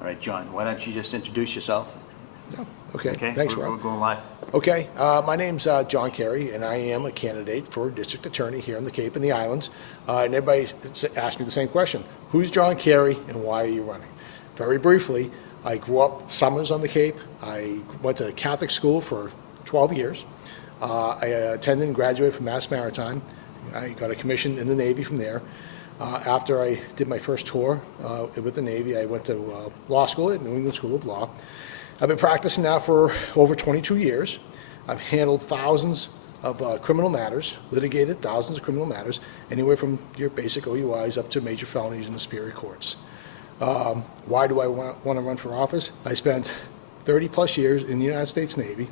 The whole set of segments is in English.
All right, John, why don't you just introduce yourself? No. Okay. Okay, Thanks, we're Rob. going live. Okay. My name's John Carey, and I am a candidate for district attorney here in the Cape and the Islands. And everybody asked me the same question: who's John Carey, and why are you running? Very briefly, I grew up summers on the Cape. I went to Catholic school for 12 years. I attended and graduated from Mass Maritime. I got a commission in the Navy from there. After I did my first tour with the Navy, I went to law school at New England School of Law. I've been practicing now for over 22 years. I've handled thousands of criminal matters, litigated thousands of criminal matters, anywhere from your basic OUIs up to major felonies in the superior courts. Why do I want to run for office? I spent 30 plus years in the United States Navy,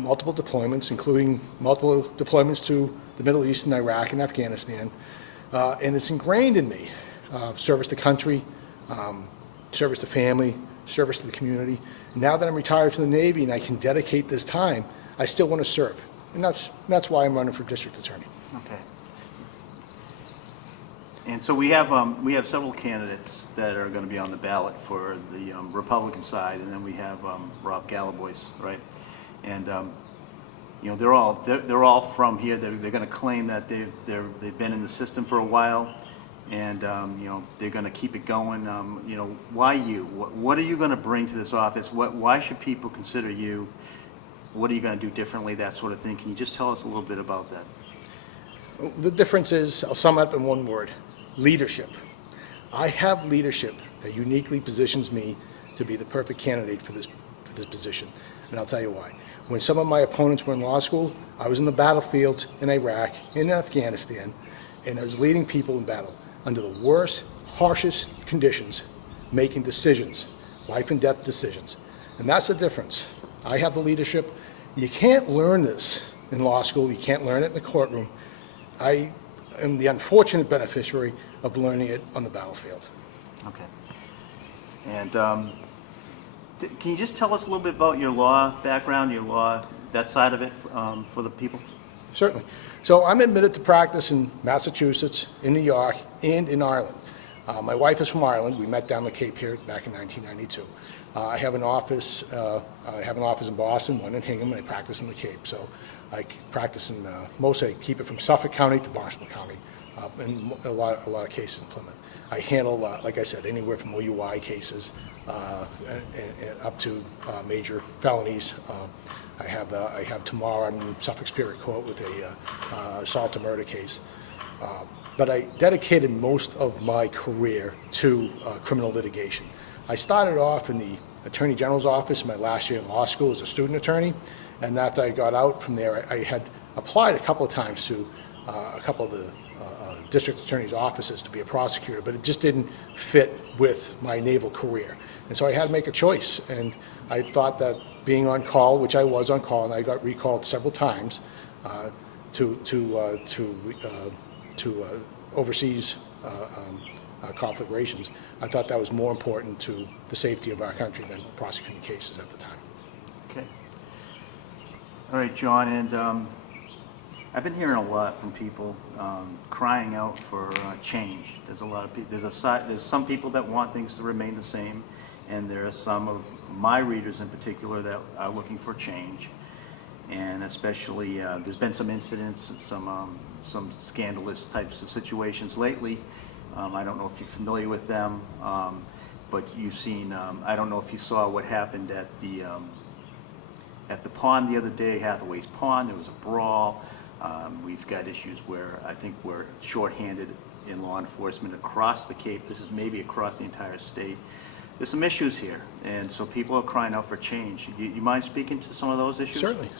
multiple deployments, including multiple deployments to the Middle East and Iraq and Afghanistan. And it's ingrained in me, service to country, service to family, service to the community. Now that I'm retired from the Navy and I can dedicate this time, I still want to serve. And that's why I'm running for district attorney. Okay. And so we have several candidates that are going to be on the ballot for the Republican side, and then we have Rob Galliboy's, right? And you know, they're all from here. They're going to claim that they've been in the system for a while, and you know, they're going to keep it going. You know, why you? What are you going to bring to this office? Why should people consider you? What are you going to do differently? That sort of thing. Can you just tell us a little bit about that? The difference is, I'll sum it up in one word: leadership. I have leadership that uniquely positions me to be the perfect candidate for this position, and I'll tell you why. When some of my opponents were in law school, I was in the battlefield in Iraq, in Afghanistan, and I was leading people in battle under the worst, harshest conditions, making decisions, life and death decisions. And that's the difference. I have the leadership. You can't learn this in law school. You can't learn it in the courtroom. I am the unfortunate beneficiary of learning it on the battlefield. Okay. And can you just tell us a little bit about your law background, your law, that side of it, for the people? Certainly. So I'm admitted to practice in Massachusetts, in New York, and in Ireland. My wife is from Ireland. We met down the Cape here back in 1992. I have an office in Boston, one in Hingham, and I practice in the Cape. So I practice in mostly I keep it from Suffolk County to BARNSTABLE County, and a lot of cases in Plymouth. I handle, like I said, anywhere from OUI cases and up to major felonies. I have tomorrow, I'm in Suffolk Superior Court with a assault to murder case. But I dedicated most of my career to criminal litigation. I started off in the Attorney General's office in my last year in law school as a student attorney, and after I got out from there, I had applied a couple of times to a couple of the district attorney's offices to be a prosecutor, but it just didn't fit with my naval career. And so I had to make a choice, and I thought that being on call, which I was on call, and I got recalled several times to overseas conflagrations, I thought that was more important to the safety of our country than prosecuting cases at the time. Okay. All right, John, and I've been hearing a lot from people crying out for change. There's a lot of people. There's some people that want things to remain the same, and there are some of my readers in particular that are looking for change. And especially, there's been some incidents and some scandalous types of situations lately. I don't know if you're familiar with them, but you've seen. I don't know if you saw what happened at the pond the other day, Hathaway's Pond. There was a brawl. We've got issues where I think we're shorthanded in law enforcement across the Cape. This is maybe across the entire state. There's some issues here, and so people are crying out for change. You mind speaking to some of those issues? Certainly.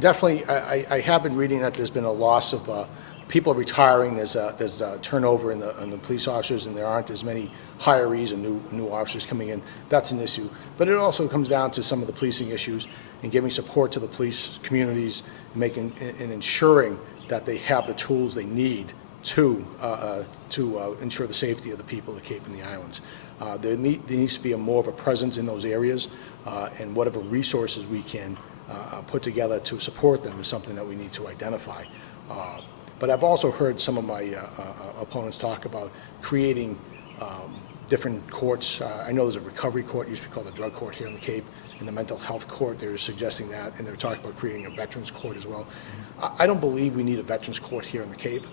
Definitely, I have been reading that there's been a loss of people retiring. There's turnover in the police officers, and there aren't as many hirees and new officers coming in. That's an issue. But it also comes down to some of the policing issues and giving support to the police communities, and ensuring that they have the tools they need to ensure the safety of the people of the Cape and the islands. There needs to be more of a presence in those areas, and whatever resources we can put together to support them is something that we need to identify. But I've also heard some of my opponents talk about creating different courts. I know there's a recovery court, used to be called the drug court here in the Cape, and the mental health court. They're suggesting that, and they're talking about creating a veterans court as well. I don't believe we need a veterans court here in the Cape.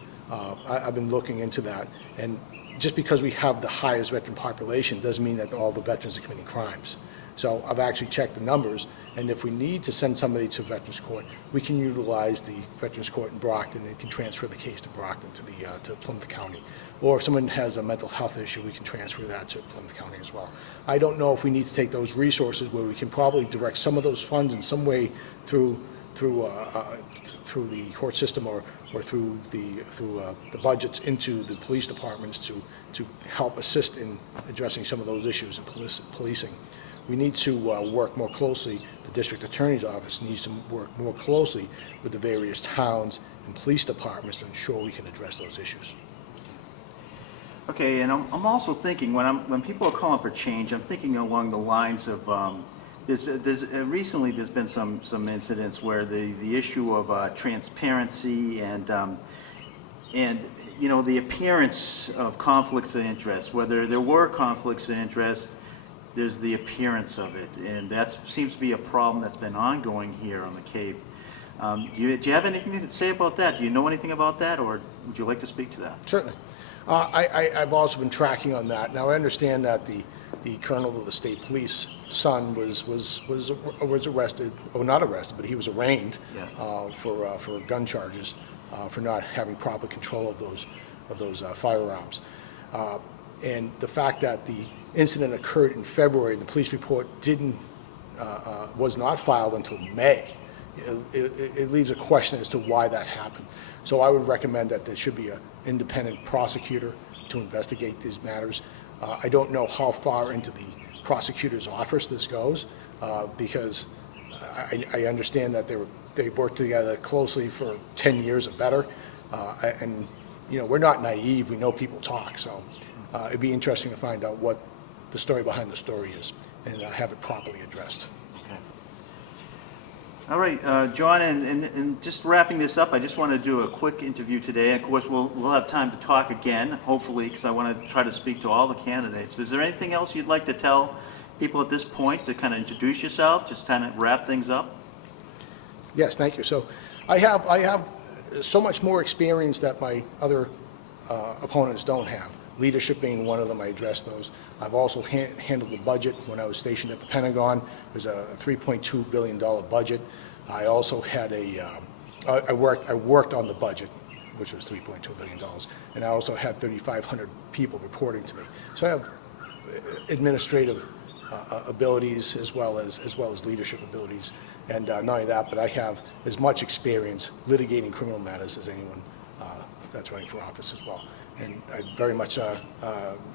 I've been looking into that, and just because we have the highest veteran population doesn't mean that all the veterans are committing crimes. So I've actually checked the numbers, and if we need to send somebody to Veterans Court, we can utilize the Veterans Court in Brockton and can transfer the case to Brockton to Plymouth County. Or if someone has a mental health issue, we can transfer that to Plymouth County as well. I don't know if we need to take those resources where we can probably direct some of those funds in some way through the court system or through the budgets into the police departments to help assist in addressing some of those issues in policing. We need to work more closely. The district attorney's office needs to work more closely with the various towns and police departments to ensure we can address those issues. Okay, and I'm also thinking when people are calling for change, I'm thinking along the lines of recently there's been some incidents where the issue of transparency and you know, the appearance of conflicts of interest, whether there were conflicts of interest, there's the appearance of it, and that seems to be a problem that's been ongoing here on the Cape. Do you have anything to say about that? Do you know anything about that, or would you like to speak to that? Certainly. I've also been tracking on that. Now, I understand that the colonel of the state police son was arrested, or not arrested, but he was arraigned for gun charges for not having proper control of those firearms. And the fact that the incident occurred in February and the police report was not filed until May, it leaves a question as to why that happened. So I would recommend that there should be an independent prosecutor to investigate these matters. I don't know how far into the prosecutor's office this goes, because I understand that they've worked together closely for 10 years or better, and you know, we're not naive. We know people talk, so it'd be interesting to find out what the story behind the story is and have it properly addressed. Okay. All right, John, and just wrapping this up, I just want to do a quick interview today. Of course, we'll have time to talk again, hopefully, because I want to try to speak to all the candidates. Is there anything else you'd like to tell people at this point to kind of introduce yourself, just kind of wrap things up? Yes, thank you. So I have so much more experience that my other opponents don't have. Leadership being one of them, I addressed those. I've also handled the budget when I was stationed at the Pentagon. It was a $3.2 billion budget. I also had I worked on the budget, which was $3.2 billion, and I also had 3,500 people reporting to me. So I have administrative abilities as well as leadership abilities, and not only that, but I have as much experience litigating criminal matters as anyone that's running for office as well. And I very much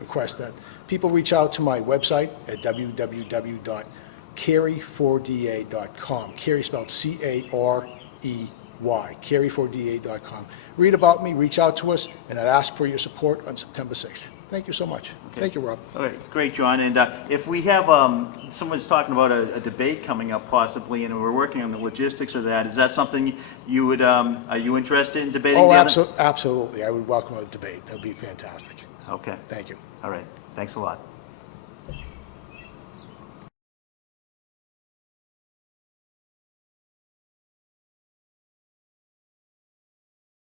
request that people reach out to my website at www.carey4da.com. Carey spelled C-A-R-E-Y, carey4da.com. Read about me, reach out to us, and I'd ask for your support on September 6th. Thank you so much. Okay. Thank you, Rob. All right, great, John. And if we have, someone's talking about a debate coming up possibly, and we're working on the logistics of that, is that something you would, are you interested in debating? Oh, absolutely. I would welcome a debate. That would be fantastic. Okay. Thank you. All right. Thanks a lot.